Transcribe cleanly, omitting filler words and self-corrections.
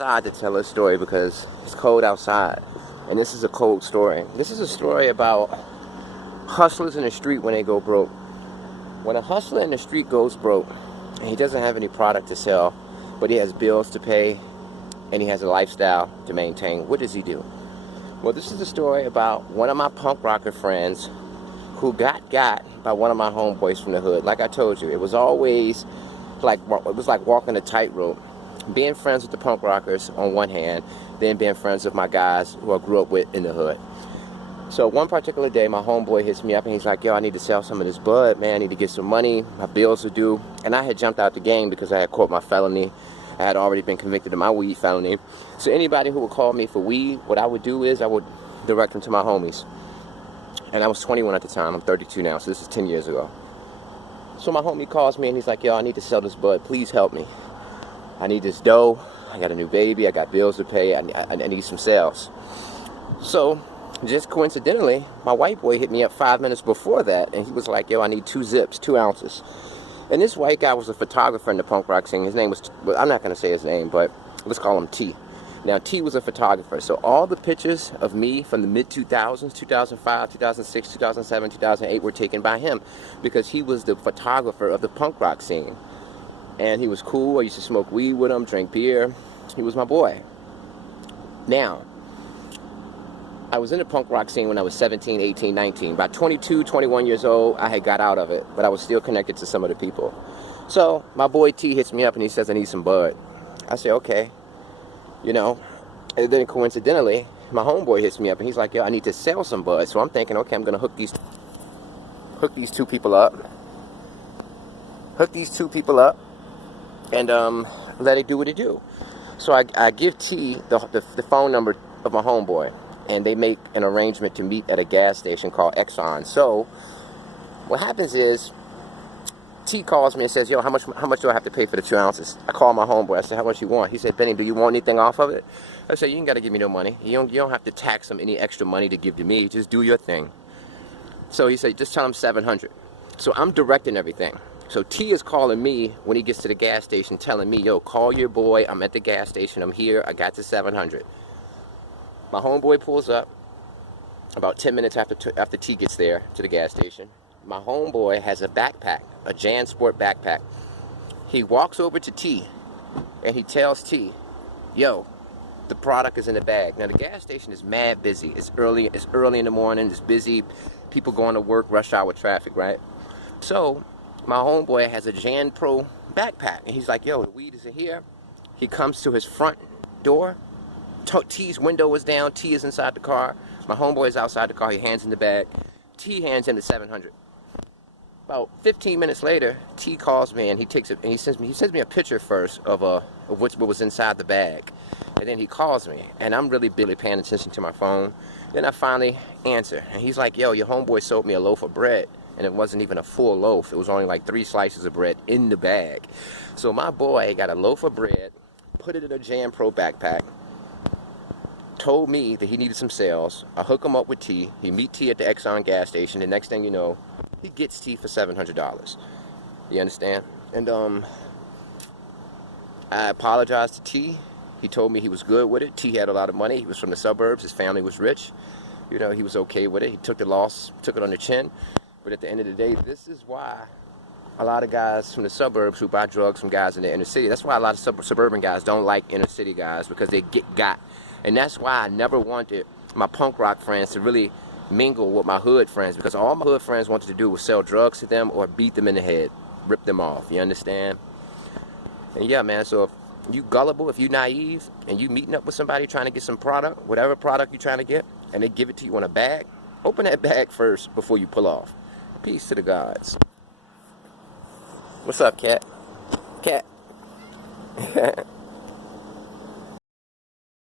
outside to tell a story because it's cold outside, and this is a cold story. This is a story about hustlers in the street when they go broke. When a hustler in the street goes broke, and he doesn't have any product to sell, but he has bills to pay, and he has a lifestyle to maintain, what does he do? Well, this is a story about one of my punk rocker friends who got by one of my homeboys from the hood. Like I told you, it was always like walking a tightrope. Being friends with the punk rockers on one hand, then being friends with my guys who I grew up with in the hood. So one particular day, my homeboy hits me up and he's like, yo, I need to sell some of this bud, man. I need to get some money. My bills are due. And I had jumped out the game because I had caught my felony. I had already been convicted of my weed felony. So anybody who would call me for weed, what I would do is I would direct them to my homies. And I was 21 at the time. I'm 32 now, so this is 10 years ago. So my homie calls me and he's like, yo, I need to sell this bud. Please help me. I need this dough. I got a new baby. I got bills to pay. I need some sales. So just coincidentally, my white boy hit me up 5 minutes before that, and he was like, yo, I need 2 zips, 2 ounces. And this white guy was a photographer in the punk rock scene. His name was, well, I'm not going to say his name, but let's call him T. Now, T was a photographer, so all the pictures of me from the mid-2000s, 2005, 2006, 2007, 2008 were taken by him because he was the photographer of the punk rock scene. And he was cool. I used to smoke weed with him, drink beer. He was my boy. Now, I was in the punk rock scene when I was 17, 18, 19. By 22, 21 years old, I had got out of it, but I was still connected to some of the people. So my boy T hits me up and he says, I need some bud. I say, okay. You know, and then coincidentally, my homeboy hits me up and he's like, yo, I need to sell some bud. So I'm thinking, okay, I'm going to hook these 2 people up. Hook these 2 people up and let it do what it do. So I give T the phone number of my homeboy, and they make an arrangement to meet at a gas station called Exxon. So what happens is T calls me and says, yo, how much do I have to pay for the 2 ounces? I call my homeboy. I said, how much you want? He said, Benny, do you want anything off of it? I said, you ain't got to give me no money. You don't have to tax him any extra money to give to me. Just do your thing. So he said, just tell him 700. So I'm directing everything. So T is calling me when he gets to the gas station, telling me, yo, call your boy. I'm at the gas station. I'm here. I got the 700. My homeboy pulls up about 10 minutes after T gets there to the gas station. My homeboy has a backpack, a JanSport backpack. He walks over to T and he tells T, yo, the product is in the bag. Now the gas station is mad busy. It's early in the morning, it's busy. People going to work, rush hour traffic, right? So my homeboy has a Jan Pro backpack and he's like, yo, the weed is in here. He comes to his front door. T's window is down. T is inside the car. My homeboy is outside the car. He hands in the bag. T hands him the 700. About 15 minutes later, T calls me and he takes it and he sends me a picture first of what was inside the bag, and then he calls me and I'm really barely paying attention to my phone. Then I finally answer and he's like, "Yo, your homeboy sold me a loaf of bread." And it wasn't even a full loaf. It was only like 3 slices of bread in the bag. So my boy got a loaf of bread, put it in a Jan Pro backpack, told me that he needed some sales. I hook him up with T. He meet T at the Exxon gas station. The next thing you know, he gets T for $700. You understand? And I apologized to T. He told me he was good with it. T had a lot of money. He was from the suburbs. His family was rich. You know, he was okay with it. He took the loss, took it on the chin. But at the end of the day, this is why a lot of guys from the suburbs who buy drugs from guys in the inner city, that's why a lot of suburban guys don't like inner city guys, because they get got. And that's why I never wanted my punk rock friends to really mingle with my hood friends, because all my hood friends wanted to do was sell drugs to them or beat them in the head, rip them off, you understand? And yeah, man, so if you gullible, if you naive, and you meeting up with somebody trying to get some product, whatever product you're trying to get, and they give it to you in a bag, open that bag first before you pull off. Peace to the gods. What's up, cat? Cat.